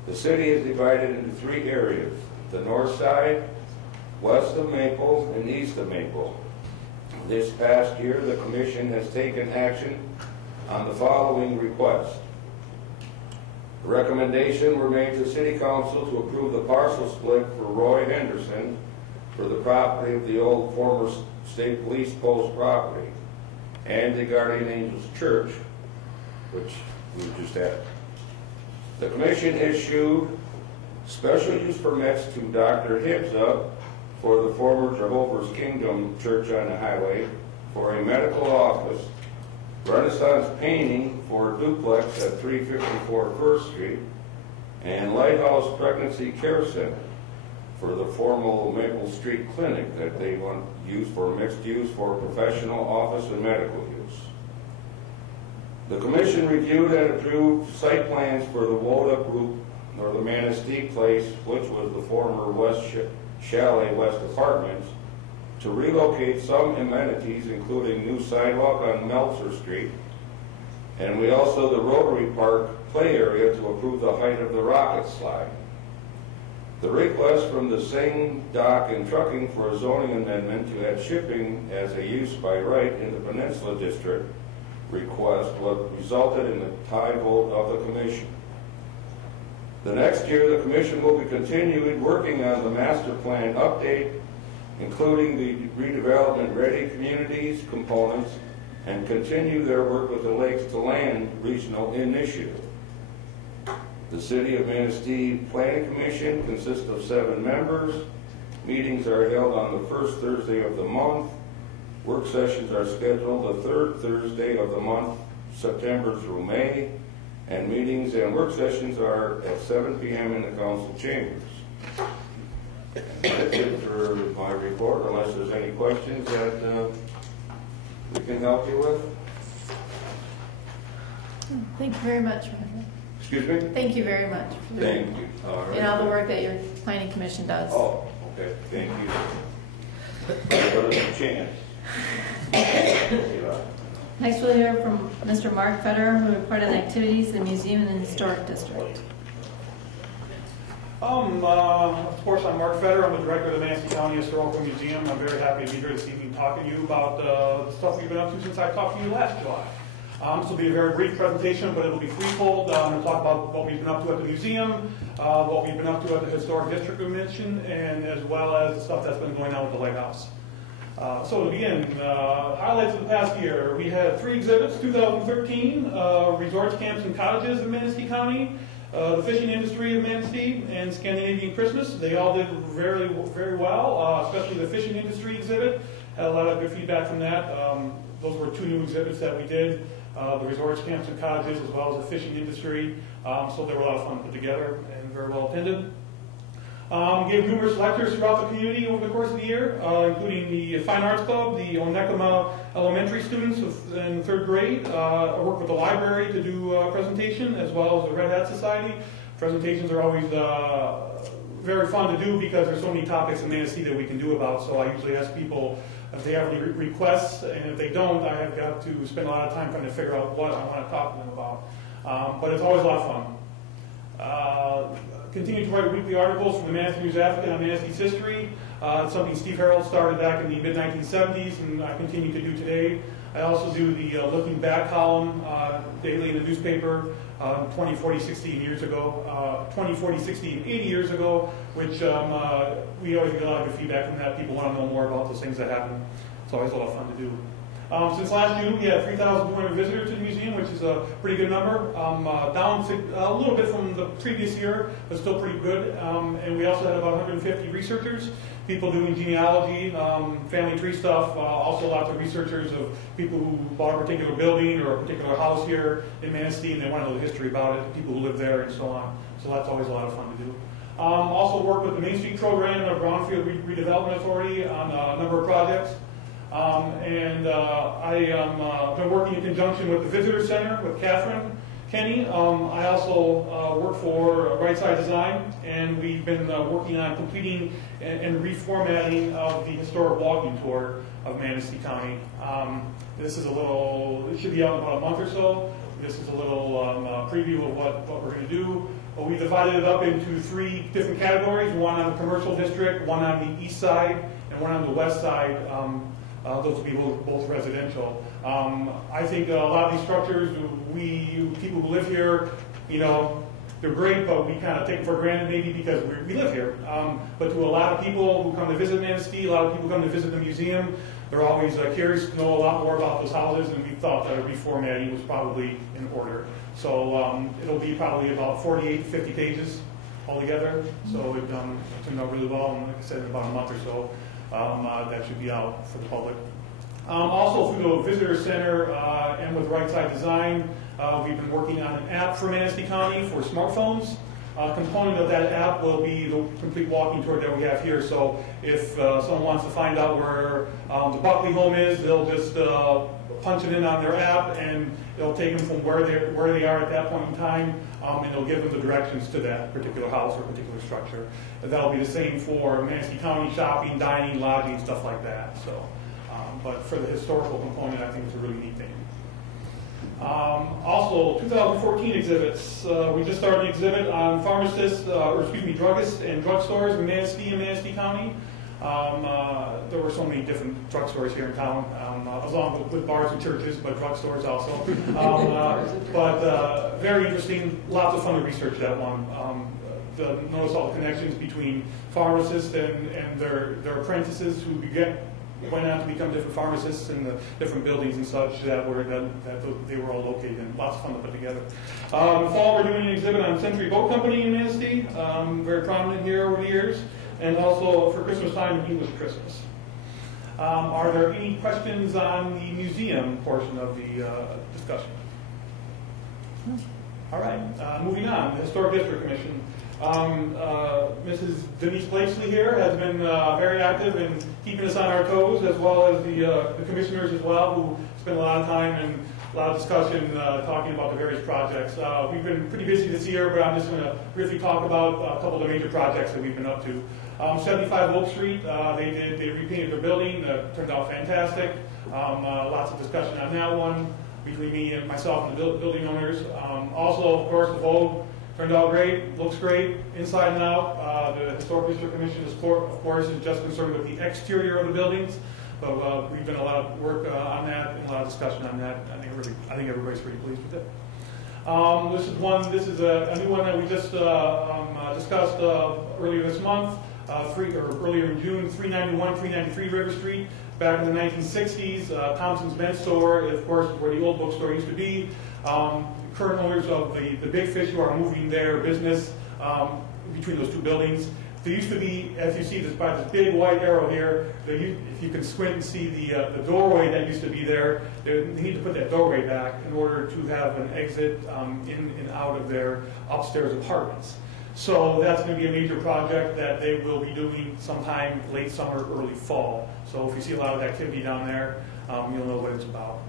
The city is divided into 3 areas: the north side, west of Maple, and east of Maple. This past year, the Commission has taken action on the following requests. The recommendation were made to City Council to approve the parcel split for Roy Henderson for the property of the old former State Police Post property and the Guardian Angels Church, which we just had. The Commission issued special use permits to Dr. Hibza for the former Jehovah's Kingdom Church on the Highway for a medical office, Renaissance Painting for a duplex at 354 First Street, and Lighthouse Pregnancy Care Center for the former Maple Street Clinic that they want use for mixed use for professional office and medical use. The Commission reviewed and approved site plans for the Woda Group, or the Manistee Place, which was the former West Chalet West Apartments, to relocate some amenities, including new sidewalk on Meltzer Street, and we also the Rotary Park play area to approve the height of the rocket slide. The request from the Sing Dock and Trucking for a zoning amendment to add shipping as a use by right in the Peninsula District request what resulted in the tie vote of the Commission. The next year, the Commission will be continuing working on the master plan update, including the redevelopment ready communities components, and continue their work with the Lakes to Land Regional Initiative. The City of Manistee Planning Commission consists of 7 members. Meetings are held on the first Thursday of the month. Work sessions are scheduled the 3rd Thursday of the month, September through May, and meetings and work sessions are at 7 p.m. in the council chambers. And that's it for my report, unless there's any questions that we can help you with. Thank you very much, Roger. Excuse me? Thank you very much. Thank you. All right. And all the work that your planning commission does. Oh, okay. Thank you. What is the chance? Next we'll hear from Mr. Mark Federer, who will report on the activities of the Museum and Historic District. Of course, I'm Mark Federer. I'm the director of the Manistee County Historical Museum. I'm very happy to be here this evening talking to you about the stuff we've been up to since I talked to you last July. This will be a very brief presentation, but it will be threefold. I'm going to talk about what we've been up to at the museum, what we've been up to at the Historic District Commission, and as well as the stuff that's been going on with the Lighthouse. So to begin, highlights of the past year. We had 3 exhibits, 2013, resorts, camps, and cottages in Manistee County, the fishing industry of Manistee, and Scandinavian Christmas. They all did very, very well, especially the fishing industry exhibit. Had a lot of good feedback from that. Those were 2 new exhibits that we did, the resorts, camps, and cottages, as well as the fishing industry. So they were a lot of fun to put together and very well attended. Gave numerous lectures throughout the community over the course of the year, including the Fine Arts Club, the Onekama Elementary students in 3rd grade. I worked with the library to do a presentation, as well as the Red Hat Society. Presentations are always very fun to do because there's so many topics in Manistee that we can do about. So I usually ask people if they have any requests, and if they don't, I have got to spend a lot of time trying to figure out what I want to talk to them about. But it's always a lot of fun. Continue to write weekly articles from the Manistee News Advocate on Manistee's history. It's something Steve Harold started back in the mid-1970s, and I continue to do today. I also do the Looking Back column daily in the newspaper, 20, 40, 60 years ago, 20, 40, 60, and 80 years ago, which we always get a lot of good feedback from that. People want to know more about those things that happen. It's always a lot of fun to do. Since last June, we had 3,200 visitors to the museum, which is a pretty good number. Down a little bit from the previous year, but still pretty good. And we also had about 150 researchers, people doing genealogy, family tree stuff, also lots of researchers of people who bought a particular building or a particular house here in Manistee, and they want to know the history about it, people who live there, and so on. So that's always a lot of fun to do. Also work with the Main Street program of Brownfield Redevelopment Authority on a number of projects. I am been working in conjunction with the Visitor Center with Catherine. Kenny. I also work for Right Side Design, and we've been working on completing and reformatting of the historic walking tour of Manistee County. This is a little, it should be out in about a month or so. This is a little preview of what we're going to do. But we divided it up into 3 different categories, one on the commercial district, one on the east side, and one on the west side. Those will be both residential. I think a lot of these structures, people who live here, you know, they're great, but we kind of take them for granted maybe because we live here. But to a lot of people who come to visit Manistee, a lot of people come to visit the museum, they're always curious to know a lot more about those houses, and we thought that a reformatting was probably in order. So it'll be probably about 48 to 50 pages altogether. So it turned out really well, and like I said, in about a month or so, that should be out for the public. Also through the Visitor Center and with Right Side Design, we've been working on an app for Manistee County for smartphones. A component of that app will be the complete walking tour that we have here. So if someone wants to find out where the Buckley home is, they'll just punch it in on their app, and it'll take them from where they are at that point in time, and it'll give them the directions to that particular house or particular structure. And that'll be the same for Manistee County shopping, dining, lodging, stuff like that. So, but for the historical component, I think it's a really neat thing. Also, 2014 exhibits. We just started an exhibit on druggists and drugstores in Manistee and Manistee County. There were so many different drugstores here in town, along with bars and churches, but drugstores also. But very interesting, lots of fun to research that one. Notice all the connections between pharmacists and their apprentices who went on to become different pharmacists in the different buildings and such that they were all located in. Lots of fun to put together. Fall, we're doing an exhibit on Century Boat Company in Manistee, very prominent here over the years, and also for Christmas time, English Christmas. Are there any questions on the museum portion of the discussion? All right, moving on, the Historic District Commission. Mrs. Denise Blakesley here has been very active in keeping us on our toes, as well as the commissioners as well, who spend a lot of time and a lot of discussion talking about the various projects. We've been pretty busy this year, but I'm just going to briefly talk about a couple of the major projects that we've been up to. 75 Oak Street, they repainted their building, turned out fantastic. Lots of discussion on that one between me and myself and the building owners. Also, of course, the Vogue turned out great, looks great, inside and out. The Historic District Commission, of course, is just concerned with the exterior of the buildings, but we've done a lot of work on that and a lot of discussion on that. I think everybody's pretty pleased with it. This is a new one that we just discussed earlier this month, earlier in June, 391, 393 River Street. Back in the 1960s, Thompson's Men's Store, of course, where the old bookstore used to be. Current owners of the Big Fish who are moving their business between those two buildings. There used to be, as you see by this big white arrow here, if you can squint and see the doorway that used to be there, they need to put that doorway back in order to have an exit in and out of their upstairs apartments. So that's going to be a major project that they will be doing sometime late summer, early fall. So if you see a lot of activity down there, you'll know what it's about.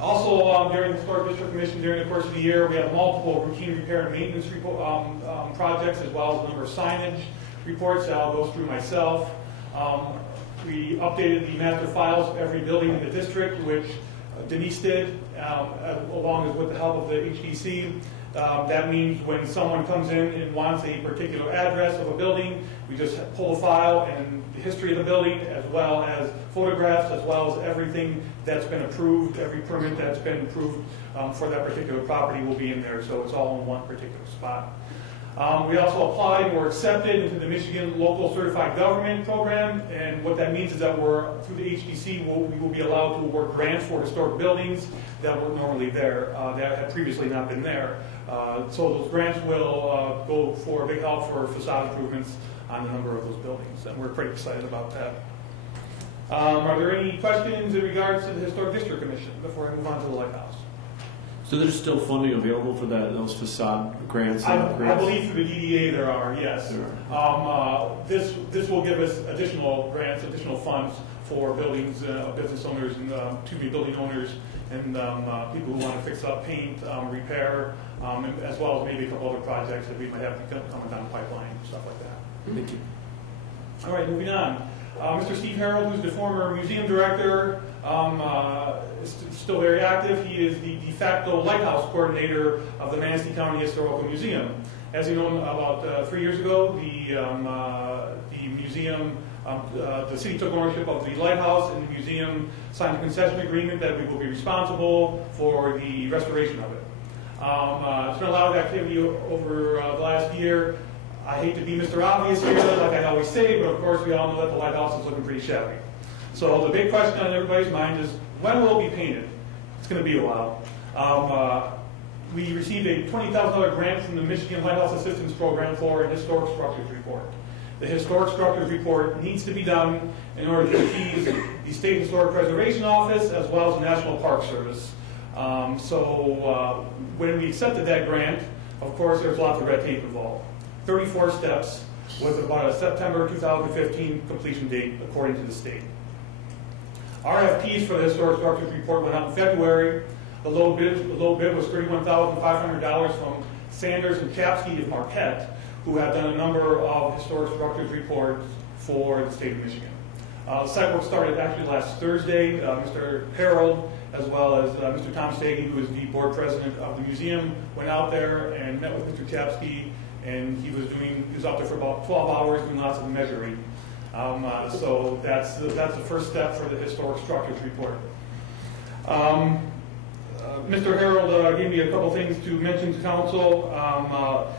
Also, during the Historic District Commission, during the course of the year, we have multiple routine repair and maintenance projects, as well as a number of signage reports that I'll go through myself. We updated the master files of every building in the district, which Denise did, along with the help of the HDC. That means when someone comes in and wants a particular address of a building, we just pull a file and the history of the building, as well as photographs, as well as everything that's been approved, every permit that's been approved for that particular property will be in there, so it's all in one particular spot. We also applied and were accepted into the Michigan Local Certified Government Program, and what that means is that through the HDC, we will be allowed to award grants for historic buildings that were normally there, that had previously not been there. So those grants will go for a big help for facade improvements on a number of those buildings, and we're pretty excited about that. Are there any questions in regards to the Historic District Commission before I move on to the Lighthouse? So there's still funding available for those facade grants? I believe through the DDA there are, yes. There are. This will give us additional grants, additional funds for buildings, business owners, and building owners, and people who want to fix up, paint, repair, and as well as maybe a couple other projects that we might have coming down the pipeline, stuff like that. Thank you. All right, moving on. Mr. Steve Harold, who's the former museum director, is still very active. He is the de facto lighthouse coordinator of the Manistee County Historical Museum. As you know, about 3 years ago, the museum, the city took ownership of the lighthouse, and the museum signed a concession agreement that we will be responsible for the restoration of it. There's been a lot of activity over the last year. I hate to be Mr. Obvious here, like I always say, but of course we all know that the lighthouse is looking pretty shabby. So the big question on everybody's mind is, when will it be painted? It's going to be a while. We received a $20,000 grant from the Michigan Lighthouse Assistance Program for a historic structures report. The historic structures report needs to be done in order to appease the State Historic Preservation Office as well as the National Park Service. When we accepted that grant, of course there's lots of red tape involved. 34 steps with about a September 2015 completion date according to the state. RFPs for the historic structures report went out in February. The low bid was $31,500 from Sanders and Chapsky of Marquette, who have done a number of historic structures reports for the state of Michigan. Site work started actually last Thursday. Mr. Harold, as well as Mr. Tom Stagey, who is the board president of the museum, went out there and met with Mr. Chapsky, and he was out there for about 12 hours doing lots of measuring. So that's the first step for the historic structures report. Mr. Harold gave me a couple things to mention to council.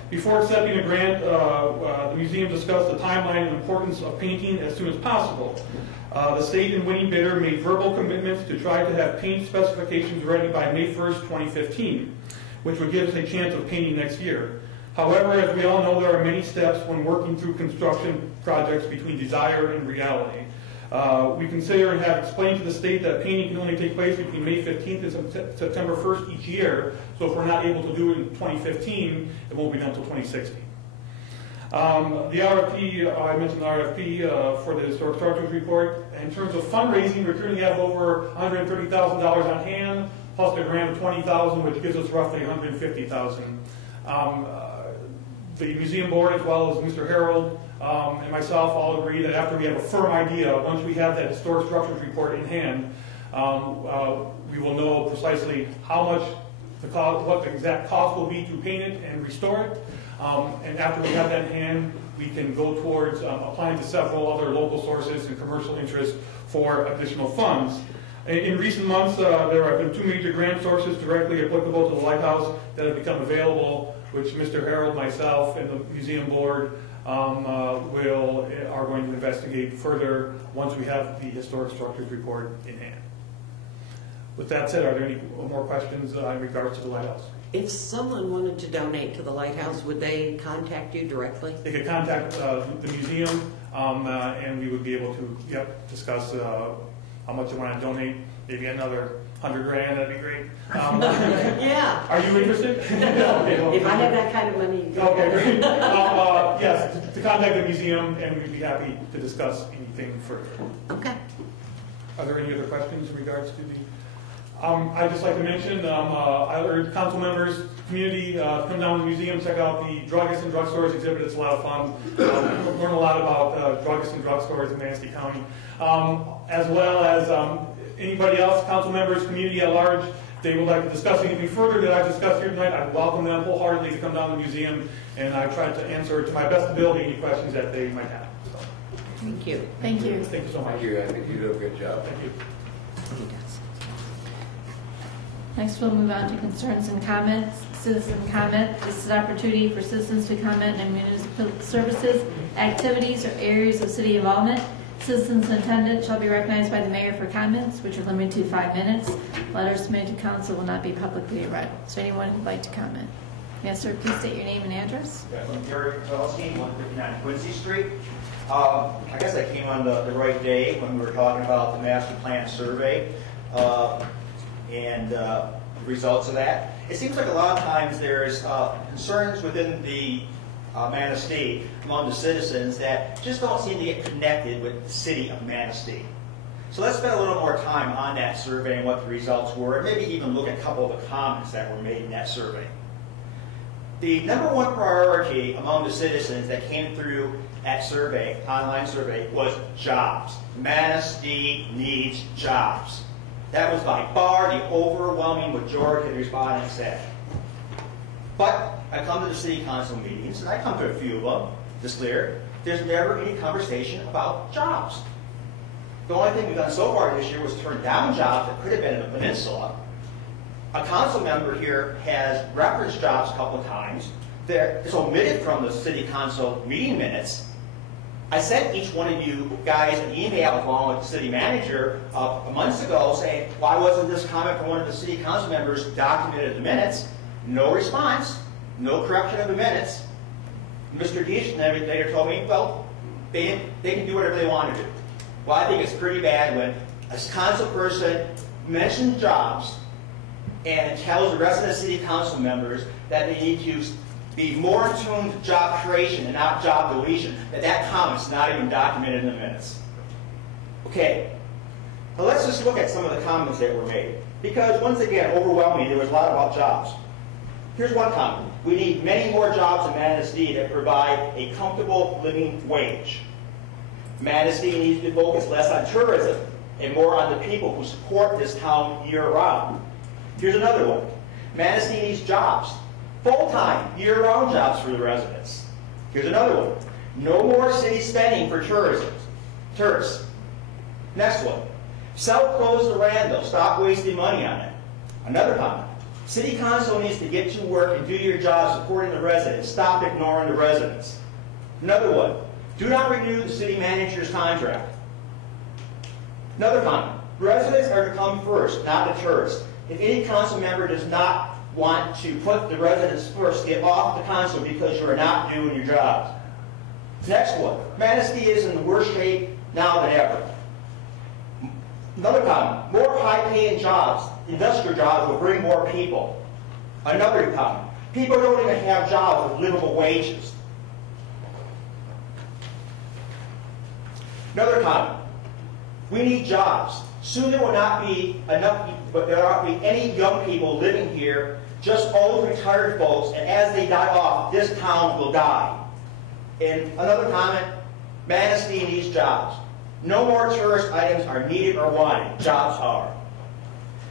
Before accepting a grant, the museum discussed the timeline and importance of painting as soon as possible. The state and winning bidder made verbal commitments to try to have paint specifications ready by May 1st, 2015, which would give us a chance of painting next year. However, as we all know, there are many steps when working through construction projects between desire and reality. We consider and have explained to the state that painting can only take place between May 15th and September 1st each year, so if we're not able to do it in 2015, it won't be done until 2016. The RFP, I mentioned the RFP for the historic structures report. In terms of fundraising, we currently have over $130,000 on hand, plus the grant of $20,000, which gives us roughly $150,000. The museum board, as well as Mr. Harold and myself, all agree that after we have a firm idea, once we have that historic structures report in hand, we will know precisely how much what the exact cost will be to paint it and restore it. And after we have that in hand, we can go towards applying to several other local sources and commercial interests for additional funds. In recent months, there have been 2 major grant sources directly applicable to the lighthouse that have become available, which Mr. Harold, myself, and the museum board are going to investigate further once we have the historic structures report in hand. With that said, are there any more questions in regards to the lighthouse? If someone wanted to donate to the lighthouse, would they contact you directly? They could contact the museum, and we would be able to discuss how much they want to donate. Maybe another $100 grand, that'd be great. Yeah. Are you interested? Okay. If I had that kind of money. Okay, great. Yes, to contact the museum, and we'd be happy to discuss anything further. Okay. Are there any other questions in regards to the? I'd just like to mention, I urge council members, community, come down to the museum, check out the Druggists and Drugstores exhibit. It's a lot of fun. Learn a lot about druggists and drugstores in Manistee County, as well as anybody else, council members, community at large. If they would like to discuss anything further that I've discussed here tonight, I welcome them wholeheartedly to come down to the museum, and I try to answer to my best ability any questions that they might have. So. Thank you. Thank you. Thank you so much. Thank you. I think you do a good job. Thank you. Next, we'll move on to concerns and comments. Citizen comment. This is an opportunity for citizens to comment on municipal services, activities, or areas of city involvement. Citizens in attendance shall be recognized by the mayor for comments, which are limited to 5 minutes. Letters submitted to council will not be publicly read. Is there anyone who'd like to comment? Yes, sir. Please state your name and address. I'm Gary Kowalski, 159 Quincy Street. I guess I came on the right day when we were talking about the master plan survey and the results of that. It seems like a lot of times there's concerns within the Manistee among the citizens that just don't seem to get connected with the city of Manistee. So let's spend a little more time on that survey and what the results were, and maybe even look at a couple of the comments that were made in that survey. The number one priority among the citizens that came through that survey, online survey, was jobs. Manistee needs jobs. That was by far the overwhelming majority of the respondents said. But I come to the city council meetings, and I come to a few of them, it's clear, there's never any conversation about jobs. The only thing we've done so far this year was turn down jobs that could have been in the peninsula. A council member here has referenced jobs a couple of times. It's omitted from the city council meeting minutes. I sent each one of you guys an email along with the city manager months ago saying, why wasn't this comment from one of the city council members documented in the minutes? No response, no correction of the minutes. Mr. Deesh later told me, well, they can do whatever they want to do. Well, I think it's pretty bad when a council person mentions jobs and tells the rest of the city council members that they need to be more in tune to job creation and not job deletion, that comment's not even documented in the minutes. Okay, now let's just look at some of the comments that were made. Because once again, overwhelmingly, there was a lot about jobs. Here's one comment. We need many more jobs in Manistee that provide a comfortable living wage. Manistee needs to focus less on tourism and more on the people who support this town year-round. Here's another one. Manistee needs jobs. Full-time, year-round jobs for the residents. Here's another one. No more city spending for tourists. Next one. Self-close the Randall. Stop wasting money on it. Another comment. City council needs to get to work and do your job supporting the residents. Stop ignoring the residents. Another one. Do not renew the city manager's contract. Another comment. Residents are to come first, not the tourists. If any council member does not want to put the residents first, get off the council because you are not doing your jobs. Next one. Manistee is in the worse shape now than ever. Another comment. More high-paying jobs, industrial jobs, will bring more people. Another comment. People don't even have jobs with livable wages. Another comment. We need jobs. Soon there will not be enough, but there will not be any young people living here, just old retired folks, and as they die off, this town will die. And another comment, Manistee needs jobs. No more tourist items are needed or wanted. Jobs are.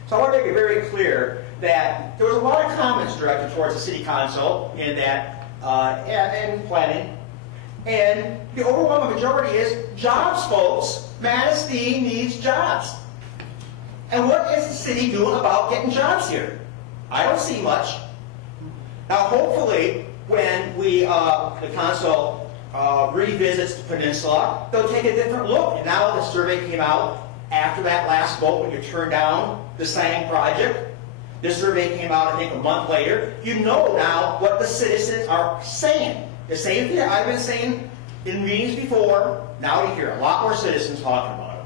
So I want to make it very clear that there was a lot of comments directed towards the city council in that, and planning. And the overwhelming majority is jobs, folks. Manistee needs jobs. And what is the city doing about getting jobs here? I don't see much. Now, hopefully, when the council revisits the peninsula, they'll take a different look. And now the survey came out after that last vote when you turned down the Sang project. This survey came out, I think, a month later. You know now what the citizens are saying. The same thing I've been saying in meetings before. Now you hear a lot more citizens talking about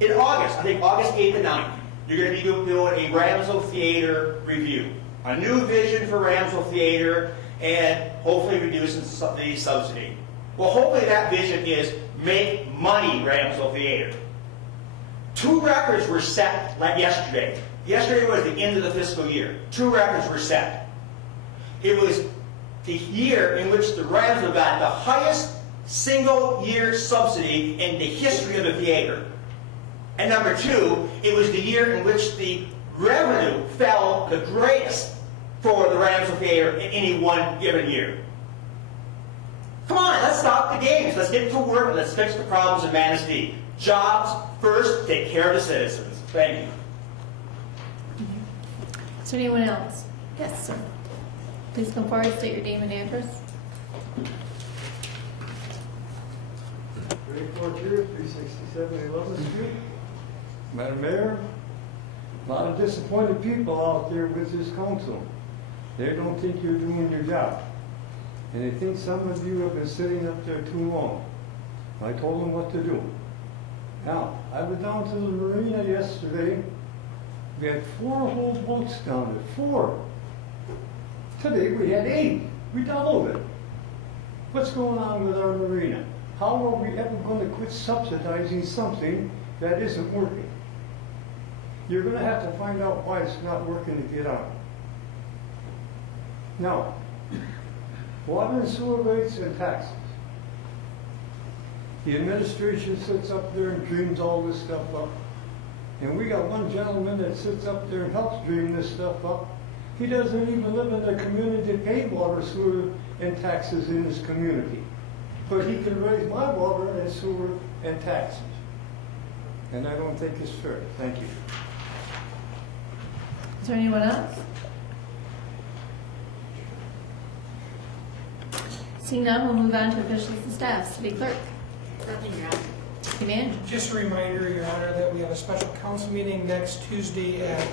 it. In August, I think August 8th and 9th, you're going to be doing a Ramsell Theater review. A new vision for Ramsell Theater and hopefully reducing the subsidy. Well, hopefully that vision is make money, Ramsell Theater. 2 records were set yesterday. Yesterday was the end of the fiscal year. 2 records were set. It was the year in which the Ramsell got the highest single-year subsidy in the history of the theater. And number 2, it was the year in which the revenue fell the greatest for the Ramsell Theater in any one given year. Come on, let's stop the games. Let's get to work and let's fix the problems in Manistee. Jobs first, take care of the citizens. Thank you. Is there anyone else? Yes, sir. Please come forward, state your name and address. 342, 367 11th Street. Madam Mayor, a lot of disappointed people out there with this council. They don't think you're doing your job. And they think some of you have been sitting up there too long. I told them what to do. Now, I was down to the marina yesterday. We had 4 whole boats down there. 4. Today we had 8. We doubled it. What's going on with our marina? How are we ever going to quit subsidizing something that isn't working. You're going to have to find out why it's not working to get out. Now, water and sewer rates and taxes. The administration sits up there and dreams all this stuff up. And we got one gentleman that sits up there and helps dream this stuff up. He doesn't even live in the community to pay water, sewer, and taxes in his community. But he can raise my water and sewer and taxes. And I don't think it's fair. Thank you. Is there anyone else? Seeing none, we'll move on to officials and staff. City Clerk. Nothing, Your Honor. City Manager. Just a reminder, Your Honor, that we have a special council meeting next Tuesday at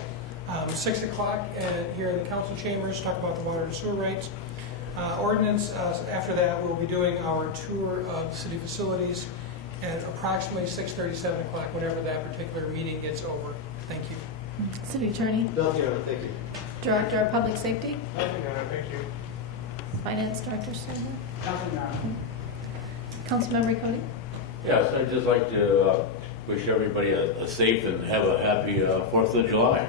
6 o'clock here in the council chambers to talk about the water and sewer rates. Ordinance, after that, we'll be doing our tour of city facilities at approximately 6:30, 7 o'clock, whenever that particular meeting gets over. Thank you. City Attorney. Nothing, Your Honor, thank you. Director of Public Safety. Nothing, Your Honor, thank you. Finance Director Stover. Nothing, Your Honor. Councilmember Cody. Yes, I'd just like to wish everybody a safe and have a happy 4th of July.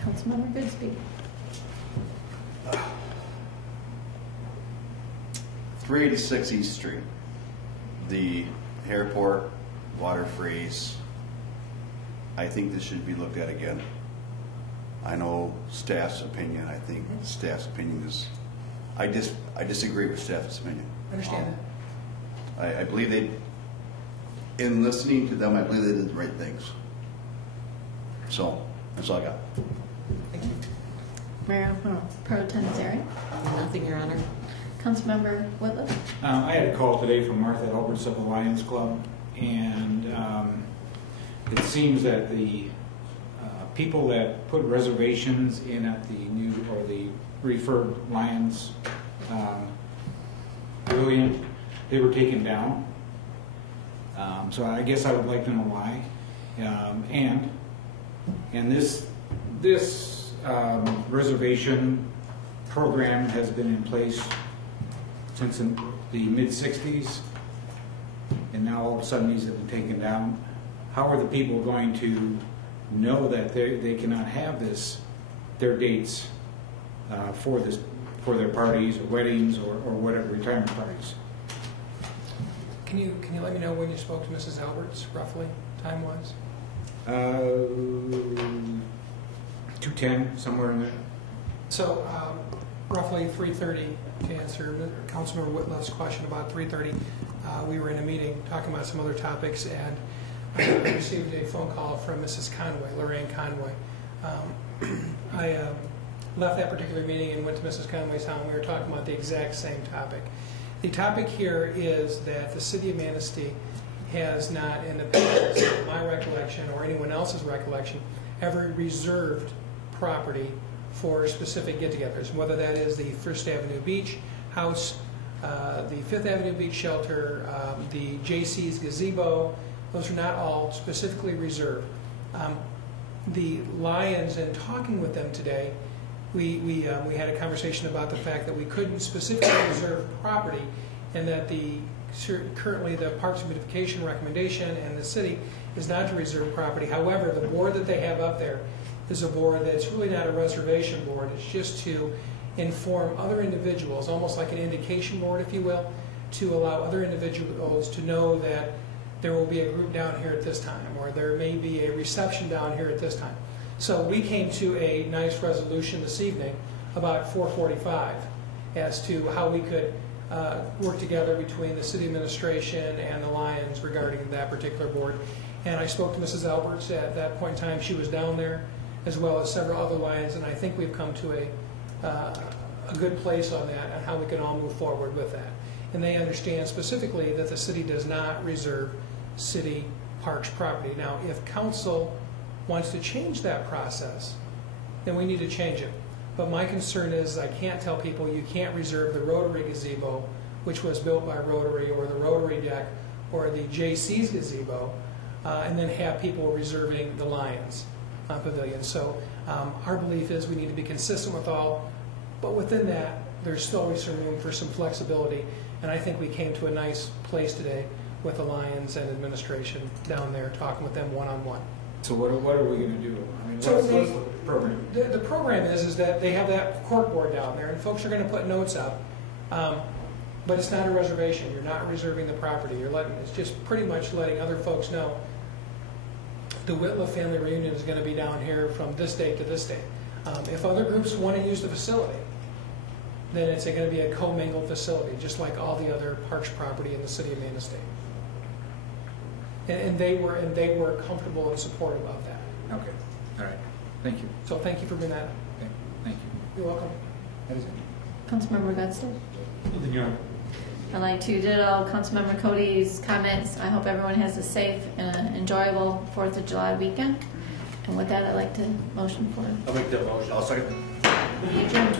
Councilmember Goodspeed. 386 East Street. The airport water freeze. I think this should be looked at again. I know staff's opinion. I think staff's opinion is. I disagree with staff's opinion. Understand that. I believe they. In listening to them, I believe they did the right things. So that's all I got. Thank you. Mayor Pro Tem Zeri. Nothing, Your Honor. Councilmember Whitlow. I had a call today from Martha Alberts of the Lions Club, and it seems that the people that put reservations in at the new or the refurbed Lions Pavilion, they were taken down. So I guess I would like to know why. And this reservation program has been in place since in the mid-'60s, and now all of a sudden these have been taken down. How are the people going to know that they cannot have their dates for their parties or weddings or whatever, retirement parties? Can you let me know when you spoke to Mrs. Alberts, roughly, time-wise? 2:10, somewhere in there. So, roughly 3:30, to answer Councilmember Whitlow's question about 3:30, we were in a meeting talking about some other topics, and I received a phone call from Mrs. Conway, Lorraine Conway. I left that particular meeting and went to Mrs. Conway's house, and we were talking about the exact same topic. The topic here is that the City of Manistee has not, in the past, in my recollection or anyone else's recollection, ever reserved property for specific get-togethers, whether that is the First Avenue Beach House, the Fifth Avenue Beach Shelter, the JC's Gazebo. Those are not all specifically reserved. The Lions, in talking with them today, we had a conversation about the fact that we couldn't specifically reserve property, and that currently the Parks and Beautification recommendation and the city is not to reserve property. However, the board that they have up there is a board that's really not a reservation board. It's just to inform other individuals, almost like an indication board, if you will, to allow other individuals to know that there will be a group down here at this time, or there may be a reception down here at this time. So we came to a nice resolution this evening about 4:45 as to how we could work together between the city administration and the Lions regarding that particular board. And I spoke to Mrs. Alberts at that point in time. She was down there, as well as several other Lions, and I think we've come to a good place on that and how we can all move forward with that. And they understand specifically that the city does not reserve city parks property. Now, if council wants to change that process, then we need to change it. But my concern is I can't tell people you can't reserve the Rotary Gazebo, which was built by Rotary, or the Rotary Deck, or the JC's Gazebo, and then have people reserving the Lions Pavilion. So our belief is we need to be consistent with all, but within that, there's still always some room for some flexibility, and I think we came to a nice place today with the Lions and administration down there, talking with them one-on-one. So what are we gonna do? I mean, So what's they- the program? The program is that they have that cork board down there, and folks are going to put notes up, but it's not a reservation. You're not reserving the property. It's just pretty much letting other folks know the Whitla Family Reunion is going to be down here from this date to this date. If other groups want to use the facility, then it's going to be a commingled facility, just like all the other parks property in the city of Manistee. And they were comfortable and supportive of that. Okay, all right, thank you. So thank you for bringing that up. Okay, thank you. You're welcome. That is it. Councilmember Gutstein? Nothing, Your Honor. I'd like to ditto Councilmember Cody's comments. I hope everyone has a safe and enjoyable 4th of July weekend. And with that, I'd like to motion for I'll make that motion. I'll second. adjournment.